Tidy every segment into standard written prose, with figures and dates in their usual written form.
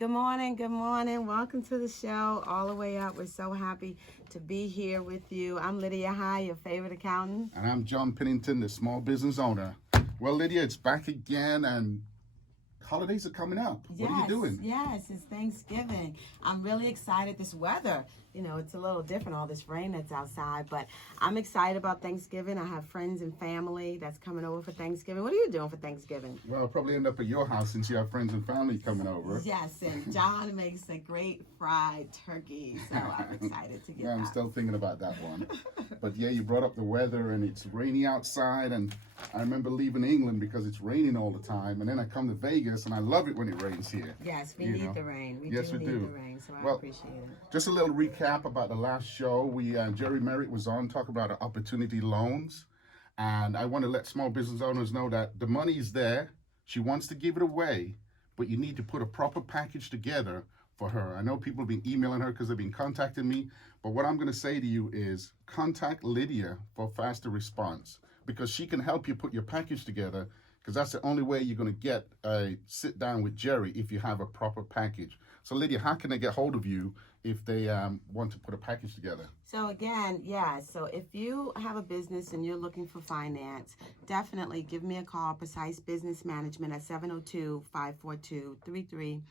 Good morning. Good morning. Welcome to the show. All the way up. We're so happy to be here with you. I'm Lydia High, your favorite accountant. And I'm John Pinnington, the small business owner. Well, Lydia, it's back again, and holidays are coming up. What are you doing? Yes, it's Thanksgiving. I'm really excited. This weather, it's a little different, all this rain that's outside, but I'm excited about Thanksgiving. I have friends and family that's coming over for Thanksgiving. What are you doing for Thanksgiving? Well, I'll probably end up at your house since you have friends and family coming over. Yes, and John makes a great fried turkey, so I'm excited to get Yeah, I'm that. still thinking about that one. But yeah, you brought up the weather, and it's rainy outside, and I remember leaving England because it's raining all the time, and then I come to Vegas, and I love it when it rains here. Yes, we need the rain. We Yes, do we need do. the rain, so I Well, appreciate it. Just a little recap about the last show. Jerry Merritt was on talking about opportunity loans, and I want to let small business owners know that the money is there. She wants to give it away, but you need to put a proper package together for her. I know people have been emailing her because they've been contacting me, but what I'm going to say to you is contact Lydia for faster response, because she can help you put your package together, because that's the only way you're going to get a sit down with Jerry if you have a proper package. So Lydia, how can they get hold of you if they want to put a package together? So again, so if you have a business and you're looking for finance, definitely give me a call, Precise Business Management at 702-542-3330,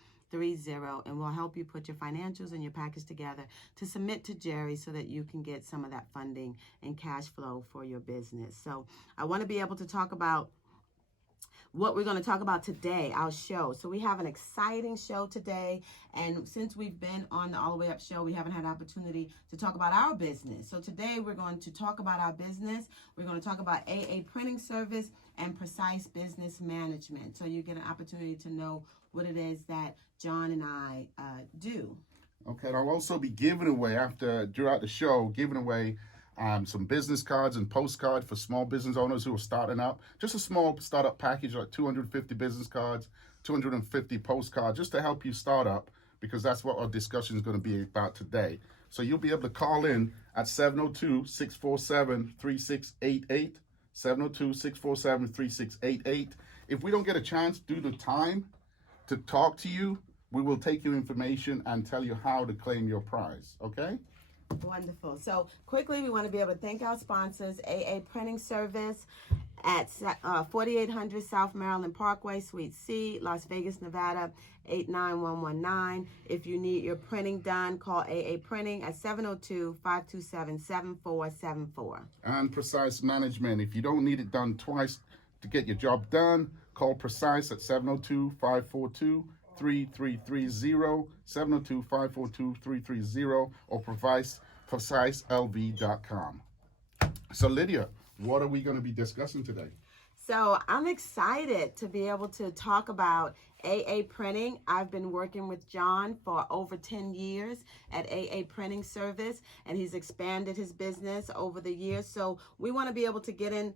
and we'll help you put your financials and your package together to submit to Jerry so that you can get some of that funding and cash flow for your business. So I want to be able to talk about what we're going to talk about today, our show. So we have an exciting show today, and since we've been on the All the Way Up show, we haven't had opportunity to talk about our business. So today we're going to talk about our business. We're going to talk about AA printing service and Precise Business Management, so you get an opportunity to know what it is that John and I do. Okay, and I'll also be giving away throughout the show, giving away some business cards and postcards for small business owners who are starting up. Just a small startup package, like 250 business cards, 250 postcards, just to help you start up, because that's what our discussion is going to be about today. So you'll be able to call in at 702-647-3688, 702-647-3688. If we don't get a chance due to time to talk to you, we will take your information and tell you how to claim your prize, okay? Wonderful. So quickly, we want to be able to thank our sponsors, AA Printing Service at 4800 South Maryland Parkway, Suite C, Las Vegas, Nevada, 89119. If you need your printing done, call AA Printing at 702-527-7474. And Precise Management. If you don't need it done twice to get your job done, call Precise at 702-542-3330, 702-542-3330, or PreciseLV.com. So Lydia, what are we going to be discussing today? So I'm excited to be able to talk about AA Printing. I've been working with John for over 10 years at AA Printing Service, and he's expanded his business over the years. So we want to be able to get in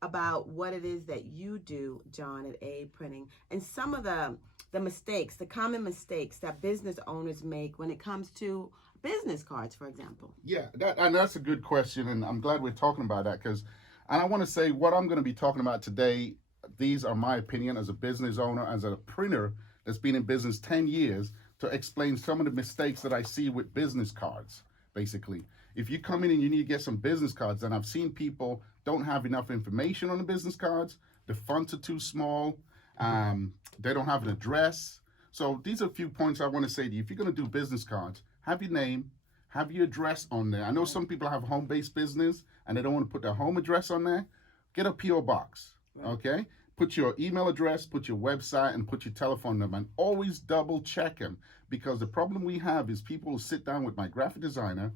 about what it is that you do, John, at AA Printing, and some of the mistakes, the common mistakes that business owners make when it comes to business cards, for example. Yeah, that's a good question, and I'm glad we're talking about that, and I want to say what I'm going to be talking about today, these are my opinion as a business owner, as a printer that's been in business 10 years, to explain some of the mistakes that I see with business cards, basically. If you come in and you need to get some business cards, then I've seen people don't have enough information on the business cards, the fonts are too small, they don't have an address. So these are a few points I want to say to you. If you're going to do business cards, have your name, have your address on there. I know some people have home-based business and they don't want to put their home address on there. Get a P.O. box, okay? Put your email address, put your website, and put your telephone number, and always double check them, because the problem we have is people will sit down with my graphic designer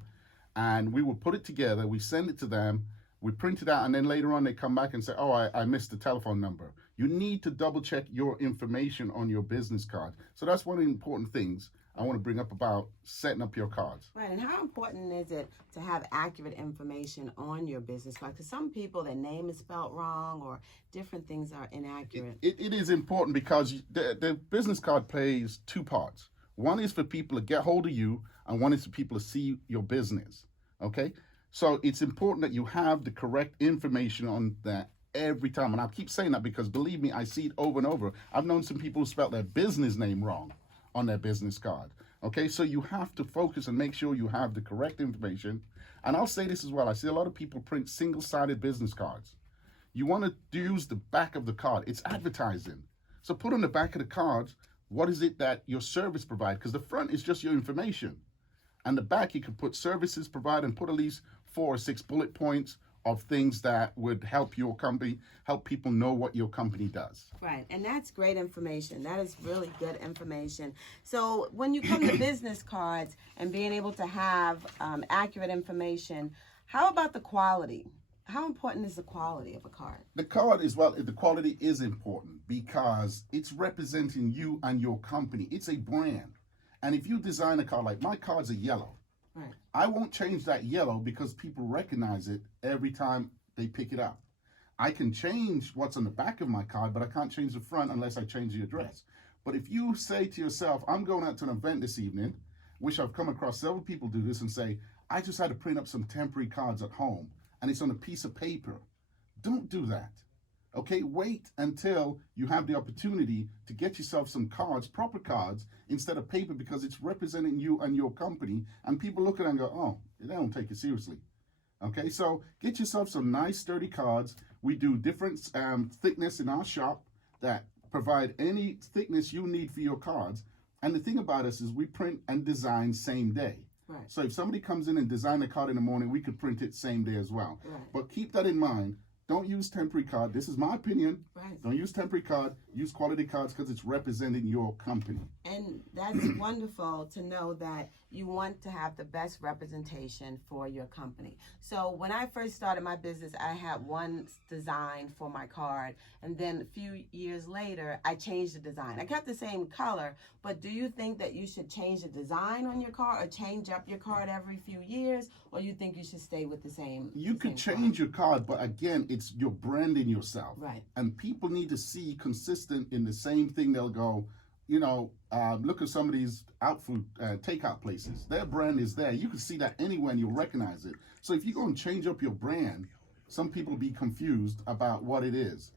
and we will put it together, we send it to them, we print it out, and then later on they come back and say, oh, I missed the telephone number. You need to double check your information on your business card. So that's one of the important things I want to bring up about setting up your cards. Right, and how important is it to have accurate information on your business card? Because some people, their name is spelled wrong or different things are inaccurate. It is important, because the business card plays two parts. One is for people to get hold of you, and one is for people to see your business, okay? So it's important that you have the correct information on that every time. And I'll keep saying that because, believe me, I see it over and over. I've known some people who spelled their business name wrong, on their business card. Okay, so you have to focus and make sure you have the correct information. And I'll say this as well. I see a lot of people print single-sided business cards. You want to use the back of the card. It's advertising. So put on the back of the cards, what is it that your service provides? Because the front is just your information. And the back, you can put services provided and put at least 4 or 6 bullet points of things that would help your company, help people know what your company does. Right, and that's great information. That is really good information. So when you come to business cards and being able to have accurate information, how about the quality? How important is the quality of a card? The card is, well, the quality is important because it's representing you and your company. It's a brand. And if you design a card, like my cards are yellow, right, I won't change that yellow because people recognize it every time they pick it up. I can change what's on the back of my card, but I can't change the front unless I change the address. But if you say to yourself, I'm going out to an event this evening, which I've come across several people do this, and say, I just had to print up some temporary cards at home, and it's on a piece of paper. Don't do that. Okay, wait until you have the opportunity to get yourself some cards, proper cards, instead of paper, because it's representing you and your company, and people look at it and go, oh, they don't take it seriously. Okay, so get yourself some nice sturdy cards. We do different thickness in our shop that provide any thickness you need for your cards. And the thing about us is we print and design same day. right, So if somebody comes in and design a card in the morning, we could print it same day as well. right, But keep that in mind. Don't use temporary card. This is my opinion. right. Don't use temporary card. Use quality cards because it's representing your company. And that's wonderful to know that you want to have the best representation for your company. So when I first started my business, I had one design for my card, and then a few years later, I changed the design. I kept the same color, but do you think that you should change the design on your card or change up your card every few years, or you think you should stay with the same? You the could same change your card, but again, it's you're branding yourself. Right. And people need to see consistent in the same thing. They'll go, look at some of these takeout places. Their brand is there. You can see that anywhere and you'll recognize it. So if you go and change up your brand, some people will be confused about what it is.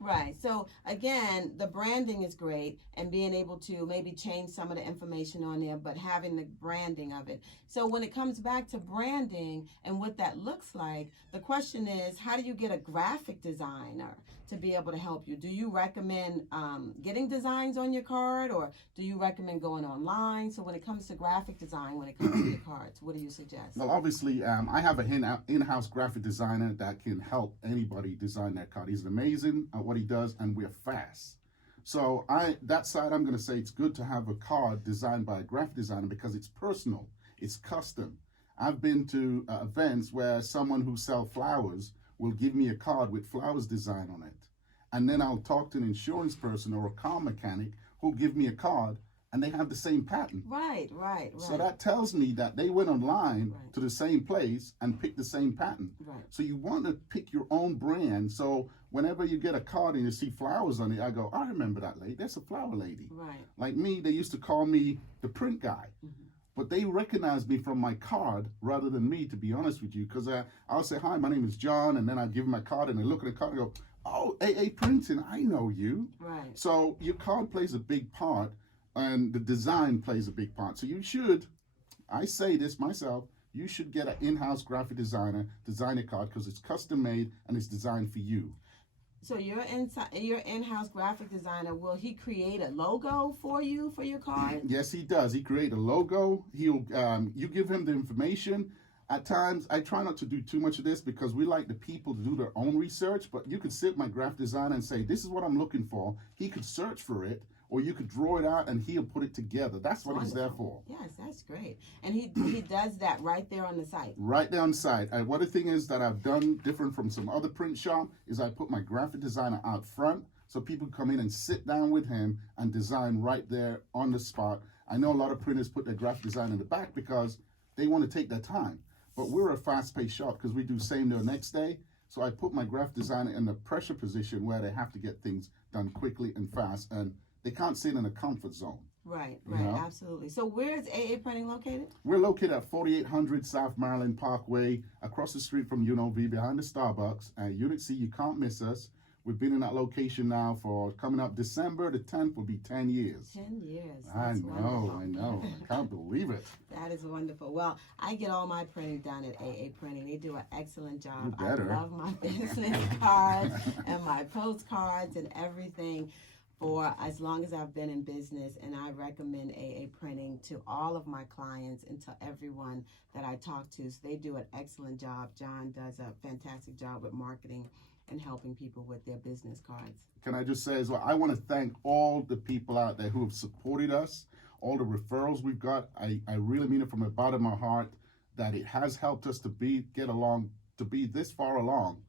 Right. So again, the branding is great and being able to maybe change some of the information on there, but having the branding of it. So when it comes back to branding and what that looks like, the question is, how do you get a graphic designer to be able to help you? Do you recommend getting designs on your card, or do you recommend going online? So when it comes to graphic design, when it comes to your cards, what do you suggest? Well, obviously, I have an in-house graphic designer that can help anybody design their card. He's amazing at what he does, and we're fast. So that side, I'm going to say it's good to have a card designed by a graphic designer because it's personal, it's custom. I've been to events where someone who sells flowers will give me a card with flowers design on it. And then I'll talk to an insurance person or a car mechanic who'll give me a card and they have the same pattern. Right. So that tells me that they went online Right. to the same place and picked the same pattern. Right. So you want to pick your own brand. So whenever you get a card and you see flowers on it, I go, I remember that lady. That's a flower lady. Right. Like me, they used to call me the print guy. Mm-hmm. But they recognize me from my card rather than me, to be honest with you, because I'll say, hi, my name is John, and then I give them my card, and they look at the card and go, oh, AA Printing, I know you. Right. So your card plays a big part, and the design plays a big part. So you should, I say this myself, you should get an in-house graphic designer design a card because it's custom made and it's designed for you. So your in-house graphic designer, will he create a logo for you for your card? Yes, he does. He create a logo. He'll you give him the information. At times, I try not to do too much of this because we like the people to do their own research, but you could sit with my graphic designer and say, this is what I'm looking for. He could search for it, or you could draw it out and he'll put it together. That's what he's there for. Yes, that's great. And he does that right there on the site. Right there on site. And what the thing is that I've done different from some other print shop is I put my graphic designer out front so people come in and sit down with him and design right there on the spot. I know a lot of printers put their graphic design in the back because they want to take their time. But we're a fast-paced shop because we do same day or next day. So I put my graphic designer in the pressure position where they have to get things done quickly and fast, and they can't sit in a comfort zone. Right, Yeah. absolutely. So where is AA Printing located? We're located at 4800 South Maryland Parkway, across the street from UNLV, behind the Starbucks. Unit C, you can't miss us. We've been in that location now for coming up December the 10th will be 10 years. 10 years. I That's know, wonderful. I know. I can't believe it. That is wonderful. Well, I get all my printing done at AA Printing. They do an excellent job. You better. I love my business cards and my postcards and everything for as long as I've been in business, and I recommend AA Printing to all of my clients and to everyone that I talk to. So they do an excellent job. John does a fantastic job with marketing and helping people with their business cards. Can I just say as well, I want to thank all the people out there who have supported us, all the referrals we've got. I really mean it from the bottom of my heart that it has helped us to be this far along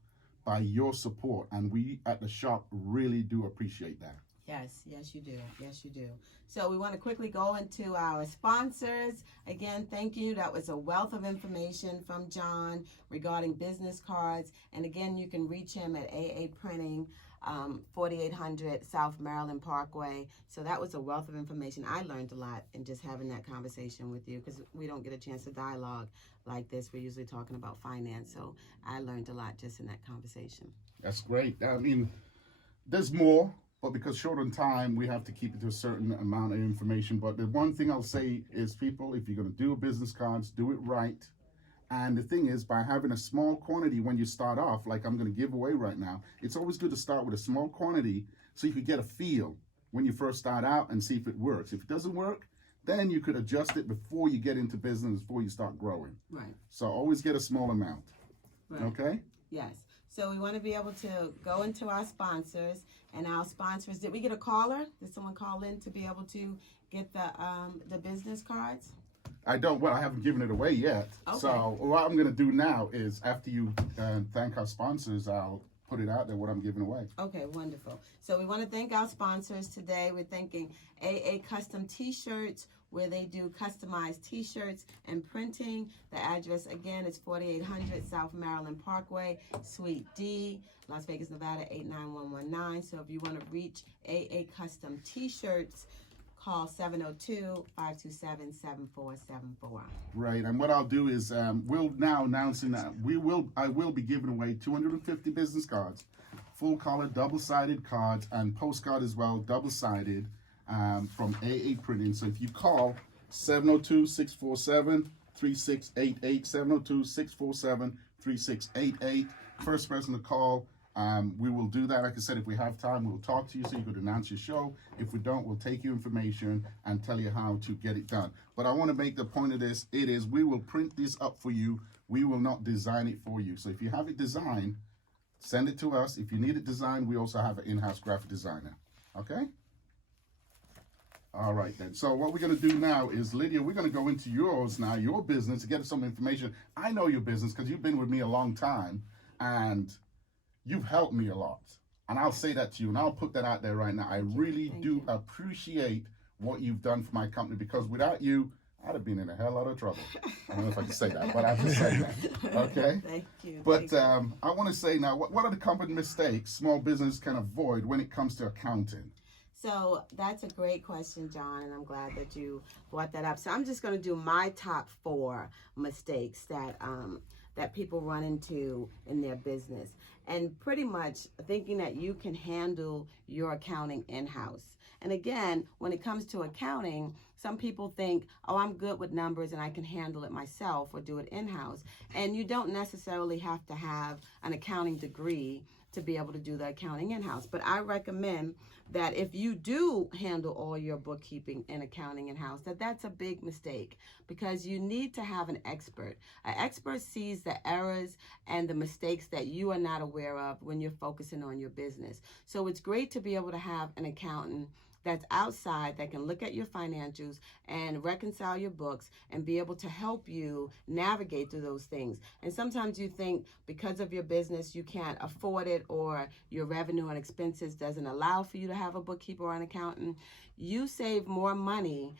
by your support, and we at the shop really do appreciate that. Yes, yes you do. Yes you do. So we want to quickly go into our sponsors. Again, thank you. That was a wealth of information from John regarding business cards. And again, you can reach him at AA Printing, 4800 South Maryland Parkway. So that was a wealth of information. I learned a lot in just having that conversation with you because we don't get a chance to dialogue like this. We're usually talking about finance. So I learned a lot just in that conversation. That's great. I mean, there's more. But because short on time, we have to keep it to a certain amount of information. But the one thing I'll say is, people, if you're going to do a business cards, do it right. And the thing is, by having a small quantity when you start off, like I'm going to give away right now, it's always good to start with a small quantity so you could get a feel when you first start out and see if it works. If it doesn't work, then you could adjust it before you get into business, before you start growing. Right. So always get a small amount. Right. Okay? Yes. So we want to be able to go into our sponsors, and our sponsors. Did we get a caller? Did someone call in to be able to get the business cards? I don't. Well, I haven't given it away yet. Okay. So what I'm going to do now is, after you thank our sponsors, I'll put it out there what I'm giving away. Okay, wonderful. So we want to thank our sponsors today. We're thanking AA Custom T-Shirts, where they do customized T-shirts and printing. The address, again, is 4800 South Maryland Parkway, Suite D, Las Vegas, Nevada, 89119. So if you want to reach AA Custom T-Shirts, call 702-527-7474. Right, and what I'll do is we'll now announcing that I will be giving away 250 business cards, full color, double-sided cards, and postcard as well, double-sided, from AA Printing. So if you call 702-647-3688, 702-647-3688, first person to call, we will do that. Like I said, if we have time, we'll talk to you so you could announce your show. If we don't, we'll take your information and tell you how to get it done. But I want to make the point of this, we will print this up for you. We will not design it for you. So if you have it designed, send it to us. If you need it designed, we also have an in-house graphic designer. Okay? All right, then. So what we're going to do now is, Lydia, we're going to go into yours now, your business, to get some information. I know your business because you've been with me a long time, and you've helped me a lot. And I'll say that to you, and I'll put that out there right now. I really do appreciate what you've done for my company, because without you, I'd have been in a hell lot of trouble. I don't know if I can say that, but I have to say that. Okay? Thank you. But I want to say now, what are the common mistakes small business can avoid when it comes to accounting? So that's a great question, John, and I'm glad that you brought that up. So I'm just going to do my top 4 mistakes that people run into in their business. And pretty much thinking that you can handle your accounting in-house. And again, when it comes to accounting, some people think, oh, I'm good with numbers and I can handle it myself or do it in-house. And you don't necessarily have to have an accounting degree to be able to do the accounting in-house. But I recommend that if you do handle all your bookkeeping and accounting in-house, that's a big mistake, because you need to have an expert. An expert sees the errors and the mistakes that you are not aware of when you're focusing on your business. So it's great to be able to have an accountant that's outside that can look at your financials and reconcile your books and be able to help you navigate through those things. And sometimes you think because of your business you can't afford it, or your revenue and expenses doesn't allow for you to have a bookkeeper or an accountant. You save more money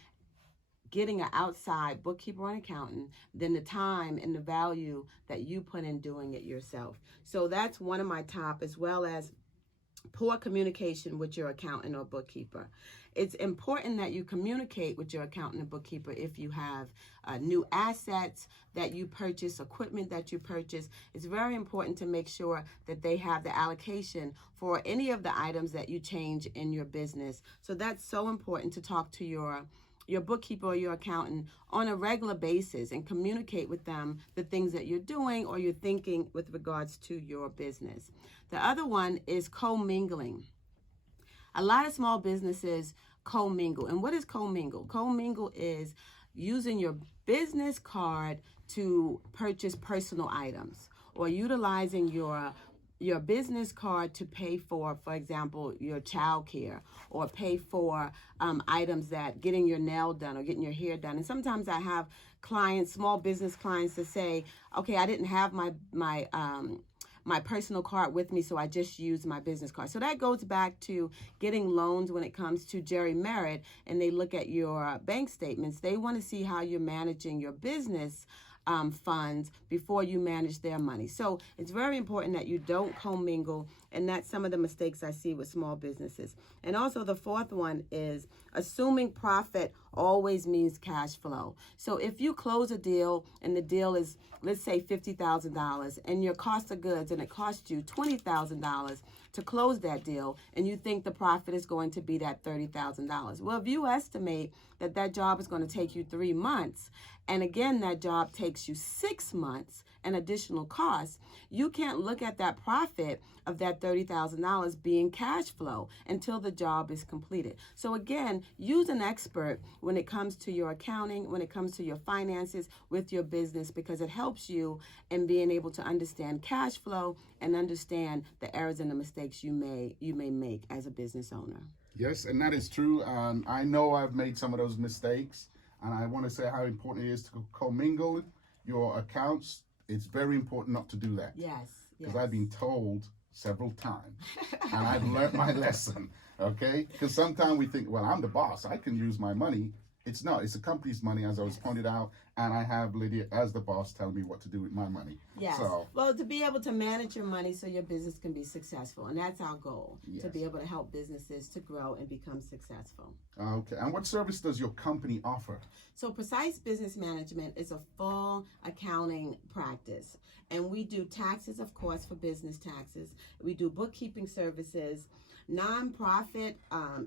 getting an outside bookkeeper or an accountant than the time and the value that you put in doing it yourself. So that's one of my top, as well as poor communication with your accountant or bookkeeper. It's important that you communicate with your accountant and bookkeeper if you have new assets that you purchase, equipment that you purchase. It's very important to make sure that they have the allocation for any of the items that you change in your business. So that's so important to talk to your bookkeeper or your accountant on a regular basis and communicate with them the things that you're doing or you're thinking with regards to your business. The other one is commingling. A lot of small businesses commingle. And what is commingle? Commingle is using your business card to purchase personal items or utilizing your business card to pay for example, your child care or pay for items that getting your nail done or getting your hair done. And sometimes I have clients, small business clients, that say, okay, I didn't have my personal card with me, so I just used my business card. So that goes back to getting loans when it comes to Jerry Merit, and they look at your bank statements. They want to see how you're managing your business funds before you manage their money. So it's very important that you don't commingle, and that's some of the mistakes I see with small businesses. And also the fourth one is assuming profit always means cash flow. So if you close a deal and the deal is, let's say, $50,000, and your cost of goods, and it costs you $20,000 to close that deal, and you think the profit is going to be that $30,000. Well, if you estimate that that job is going to take you 3 months, and again, that job takes you 6 months and additional costs, you can't look at that profit of that $30,000 being cash flow until the job is completed. So again, use an expert when it comes to your accounting, when it comes to your finances with your business, because it helps you in being able to understand cash flow and understand the errors and the mistakes you may make as a business owner. Yes, and that is true. I know I've made some of those mistakes, and I want to say how important it is to commingle your accounts. It's very important not to do that. Yes. Because I've been told several times, and I've learned my lesson, okay? Because sometimes we think, well, I'm the boss, I can use my money. It's not, it's the company's money, as I was pointed out, and I have Lydia as the boss telling me what to do with my money. Yes. So, well, to be able to manage your money so your business can be successful, and that's our goal, yes, to be able to help businesses to grow and become successful. Okay, and what service does your company offer? So Precise Business Management is a full accounting practice, and we do taxes, of course, for business taxes. We do bookkeeping services, nonprofit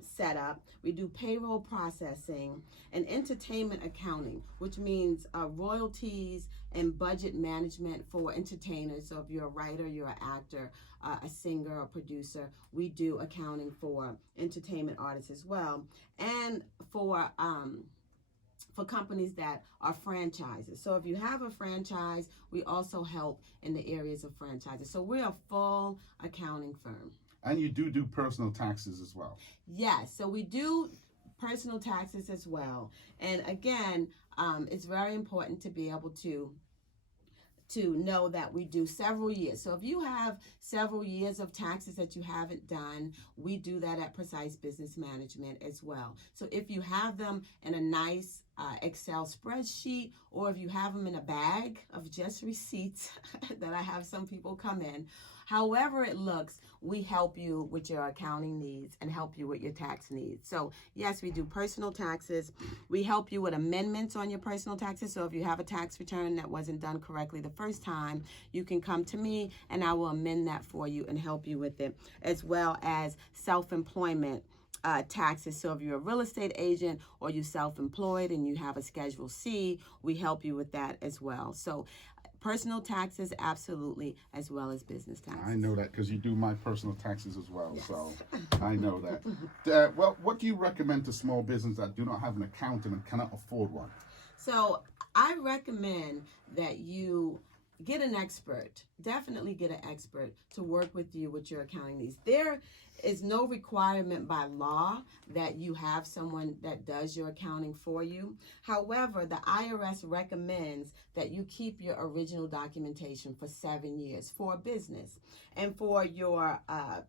setup. We do payroll processing and entertainment accounting, which means royalties and budget management for entertainers. So if you're a writer, you're an actor, a singer, or producer, we do accounting for entertainment artists as well, and for companies that are franchises. So if you have a franchise, we also help in the areas of franchises. So we're a full accounting firm. And you do personal taxes as well? Yes, so we do personal taxes as well. And again, it's very important to be able to know that we do several years. So if you have several years of taxes that you haven't done, we do that at Precise Business Management as well. So if you have them in a nice Excel spreadsheet, or if you have them in a bag of just receipts that I have some people come in, however it looks, we help you with your accounting needs and help you with your tax needs. So yes, we do personal taxes. We help you with amendments on your personal taxes. So if you have a tax return that wasn't done correctly the first time, you can come to me and I will amend that for you and help you with it, as well as self-employment taxes. So if you're a real estate agent or you're self-employed and you have a Schedule C, we help you with that as well. So personal taxes, absolutely, as well as business taxes. I know that because you do my personal taxes as well, yes. So I know that. Well, what do you recommend to small businesses that do not have an accountant and cannot afford one? So I recommend that you get an expert. Definitely get an expert to work with you with your accounting needs. There is no requirement by law that you have someone that does your accounting for you. However, the IRS recommends that you keep your original documentation for 7 years for a business, and for your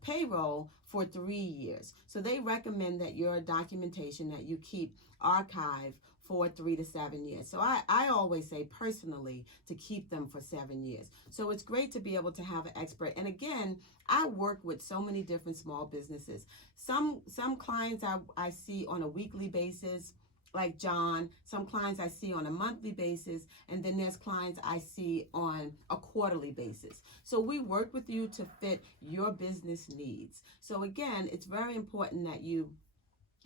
payroll for 3 years. So they recommend that your documentation that you keep archive for 3 to 7 years. So I always say personally to keep them for 7 years. So it's great to be able to have an expert. And again, I work with so many different small businesses. Some clients I see on a weekly basis, like John. Some clients I see on a monthly basis, and then there's clients I see on a quarterly basis. So we work with you to fit your business needs. So again, it's very important that you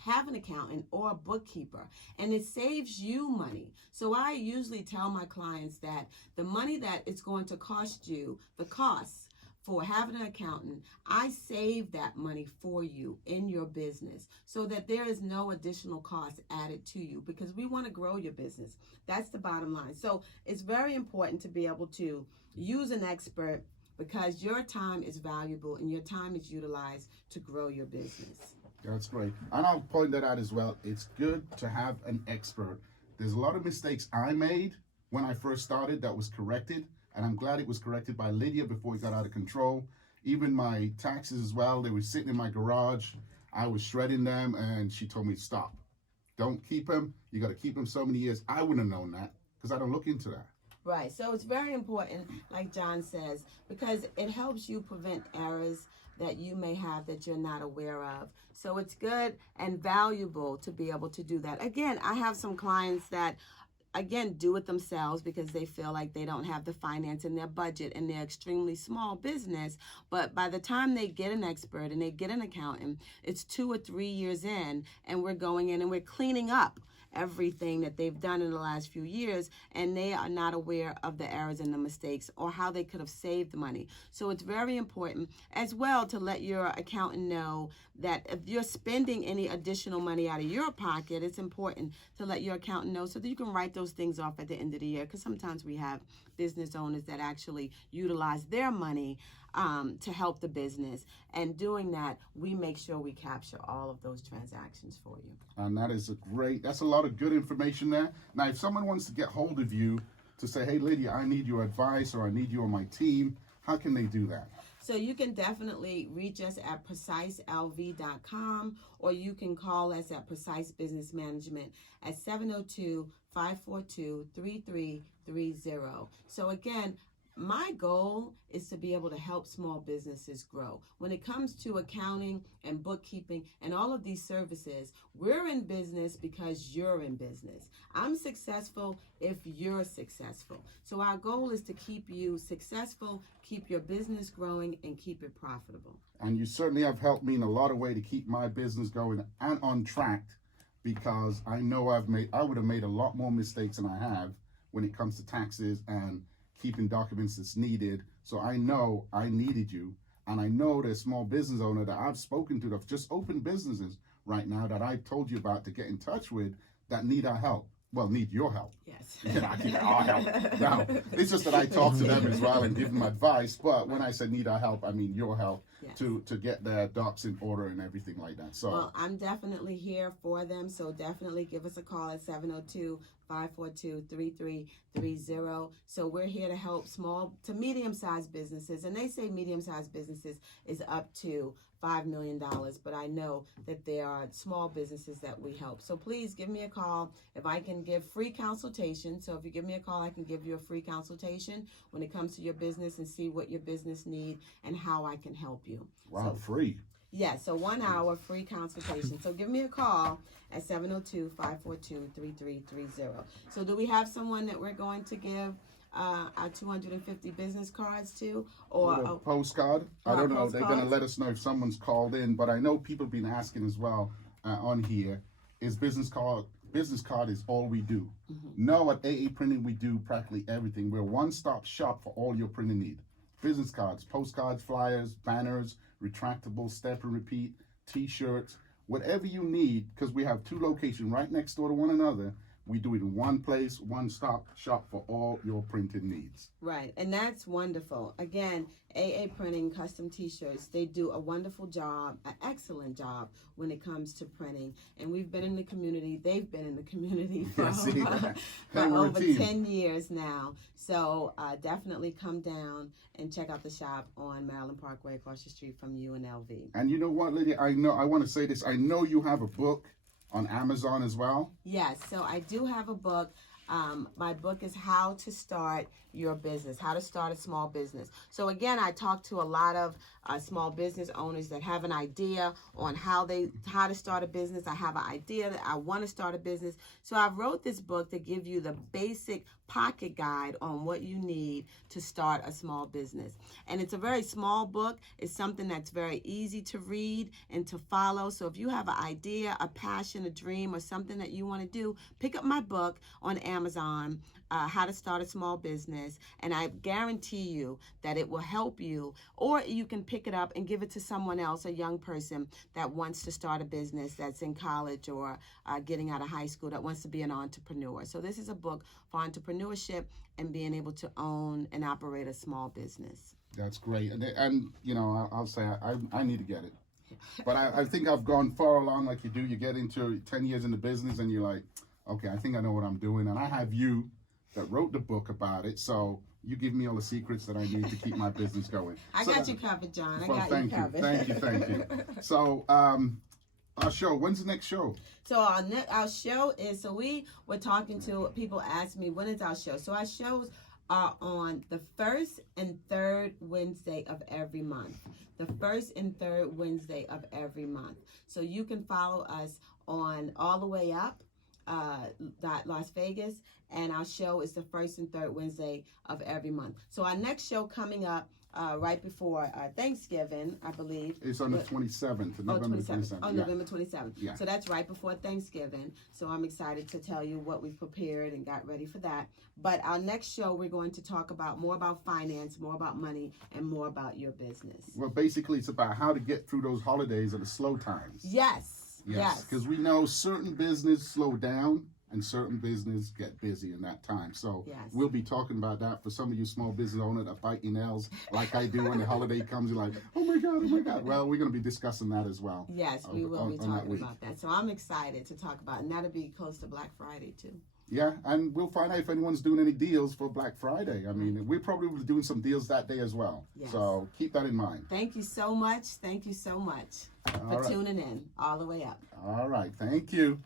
have an accountant or a bookkeeper, and it saves you money. So I usually tell my clients that the money that it's going to cost you, the costs for having an accountant, I save that money for you in your business so that there is no additional cost added to you, because we want to grow your business. That's the bottom line. So it's very important to be able to use an expert, because your time is valuable and your time is utilized to grow your business. That's great. And I'll point that out as well. It's good to have an expert. There's a lot of mistakes I made when I first started that was corrected. And I'm glad it was corrected by Lydia before it got out of control. Even my taxes as well, they were sitting in my garage. I was shredding them, and she told me, stop. Don't keep them. You got to keep them so many years. I wouldn't have known that because I don't look into that. Right. So it's very important, like John says, because it helps you prevent errors that you may have that you're not aware of. So it's good and valuable to be able to do that. Again, I have some clients that do it themselves because they feel like they don't have the finance in their budget and they're extremely small business. But by the time they get an expert and they get an accountant, it's 2 or 3 years in, and we're going in and we're cleaning up everything that they've done in the last few years, and they are not aware of the errors and the mistakes or how they could have saved money. So it's very important as well to let your accountant know that if you're spending any additional money out of your pocket, it's important to let your accountant know so that you can write those things off at the end of the year, because sometimes we have business owners that actually utilize their money to help the business. And doing that, we make sure we capture all of those transactions for you. And that's a lot of good information there. Now, if someone wants to get hold of you to say, hey, Lydia, I need your advice or I need you on my team, how can they do that? So you can definitely reach us at preciselv.com, or you can call us at Precise Business Management at 702-542-3330. So again, my goal is to be able to help small businesses grow. When it comes to accounting and bookkeeping and all of these services, we're in business because you're in business. I'm successful if you're successful. So our goal is to keep you successful, keep your business growing, and keep it profitable. And you certainly have helped me in a lot of ways to keep my business going and on track, because I know I would have made a lot more mistakes than I have when it comes to taxes and keeping documents that's needed. So I know I needed you, and I know there's small business owner that I've spoken to that have just opened businesses right now that I told you about to get in touch with that need our help. Well, need your help. Yes. I need our help. Now, it's just that I talk to them as well and give them advice, but when I said need our help, I mean your help. Yes. to get their docs in order and everything like that. So well, I'm definitely here for them, so definitely give us a call at 702-542-3330. So we're here to help small to medium-sized businesses, and they say medium-sized businesses is up to $5 million, but I know that there are small businesses that we help. So please give me a call. If I can give free consultation, so if you give me a call, I can give you a free consultation when it comes to your business and see what your business needs and how I can help you. Wow, so, free. Yeah, so 1 hour free consultation. So give me a call at 702-542-3330. So do we have someone that we're going to give our 250 business cards to, or a postcard? I don't know. They're going to let us know if someone's called in, but I know people have been asking as well on here, is business card is all we do. Mm-hmm. No, at AA Printing, we do practically everything. We're a one-stop shop for all your printing needs. Business cards, postcards, flyers, banners, retractable, step and repeat, t-shirts, whatever you need, because we have 2 locations right next door to one another. We do it in one place, one-stop shop for all your printing needs. Right, and that's wonderful. Again, AA Printing custom t-shirts, they do a wonderful job, an excellent job when it comes to printing. And we've been in the community, they've been in the community for over 10 years now. So definitely come down and check out the shop on Maryland Parkway across the street from UNLV. And you know what, Lydia, I want to say this. I know you have a book on Amazon as well? Yes, so I do have a book. My book is How to Start Your Business, How to Start a Small Business. So again, I talk to a lot of small business owners that have an idea on how to start a business. I have an idea that I want to start a business. So I wrote this book to give you the basic pocket guide on what you need to start a small business. And it's a very small book. It's something that's very easy to read and to follow. So if you have an idea, a passion, a dream, or something that you want to do, pick up my book on Amazon, How to Start a Small Business, and I guarantee you that it will help you. Or you can pick it up and give it to someone else, a young person that wants to start a business, that's in college or getting out of high school, that wants to be an entrepreneur. So this is a book for entrepreneurship and being able to own and operate a small business. That's great. And you know, I'll say I need to get it. But I think I've gone far along like you do. You get into 10 years in the business and you're like, okay, I think I know what I'm doing. And I have you that wrote the book about it. So you give me all the secrets that I need to keep my business going. I got you covered, John. Well, thank you. Thank you. So our show, when's the next show? So our show is, so we were talking to people, asked me, when is our show? So our shows are on the first and third Wednesday of every month. The first and third Wednesday of every month. So you can follow us on All the Way Up, Las Vegas, and our show is the first and third Wednesday of every month. So our next show coming up right before Thanksgiving, I believe. It's on the 27th, November 27th. Oh, yeah. November 27th. Yeah. So that's right before Thanksgiving. So I'm excited to tell you what we've prepared and got ready for that. But our next show, we're going to talk about more about finance, more about money, and more about your business. Well, basically, it's about how to get through those holidays or the slow times. Yes. Because we know certain business slow down and certain business get busy in that time. So we'll be talking about that for some of you small business owners that bite your nails like I do when the holiday comes. You're like, oh my God. Well, we're going to be discussing that as well. Yes, we will be talking about that. So I'm excited to talk about it. And that'll be close to Black Friday too. Yeah, and we'll find out if anyone's doing any deals for Black Friday. I mean, we're probably doing some deals that day as well. Yes. So keep that in mind. Thank you so much. Thank you so much for tuning in all the way up. All right. Thank you.